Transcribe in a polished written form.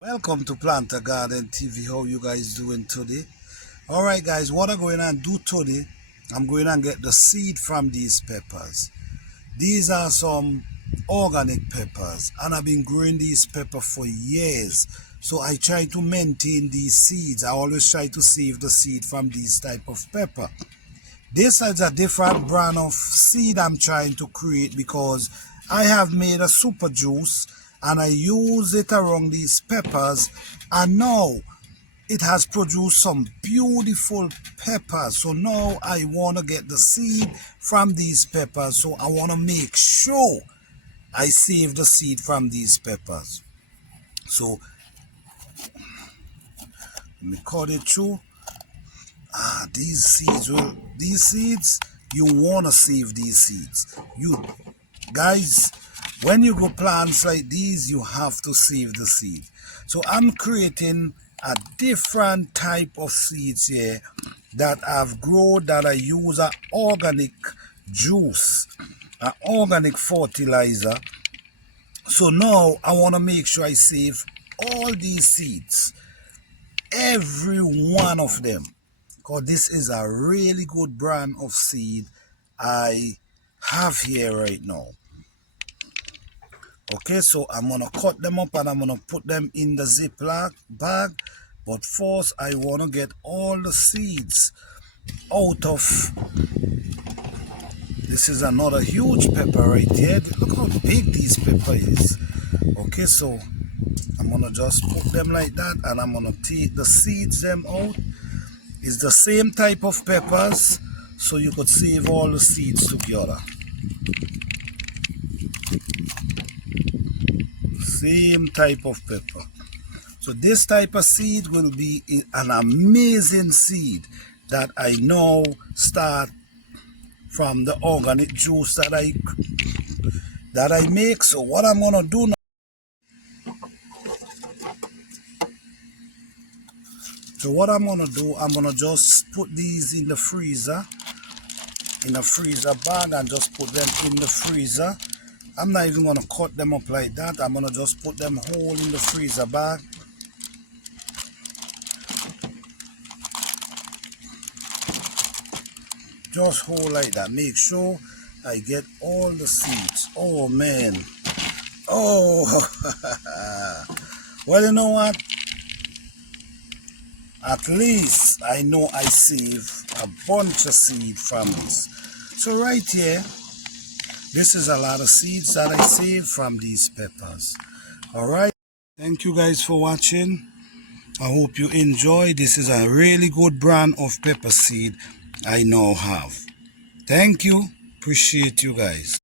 Welcome to Planter Garden TV. How you guys doing today? Alright guys, what I'm going to do today, I'm going to get the seed from these peppers. These are some organic peppers and I've been growing these peppers for years. So I try to maintain these seeds. I always try to save the seed from these type of pepper. This is a different brand of seed I'm trying to create because I have made a super juice and I use it around these peppers, and now it has produced some beautiful peppers. So now I want to get the seed from these peppers. So I want to make sure I save the seed from these peppers. So let me cut it through. These seeds, you want to save these seeds. You guys, when you grow plants like these, you have to save the seed. So I'm creating a different type of seeds here that I've grown, that I use an organic juice, an organic fertilizer. So now I want to make sure I save all these seeds, every one of them, because this is a really good brand of seed I have here right now. Okay, so I'm gonna cut them up and I'm gonna put them in the Ziploc bag. But first I want to get all the seeds out of this. Is another huge pepper right here. Look how big this pepper is. Okay, so I'm gonna just put them like that and I'm gonna take the seeds them out. It's the same type of peppers, so you could save all the seeds together. Same type of pepper. So this type of seed will be an amazing seed that I know start from the organic juice that I make. So what I'm gonna do now, I'm gonna just put these in the freezer, in a freezer bag, and just put them in the freezer. I'm not even gonna cut them up like that. I'm gonna just put them whole in the freezer bag. Just whole like that. Make sure I get all the seeds. Oh man. Oh. Well, you know what? At least I know I save a bunch of seed from this. So right here, this is a lot of seeds that I saved from these peppers. Alright. Thank you guys for watching. I hope you enjoy. This is a really good brand of pepper seed I now have. Thank you. Appreciate you guys.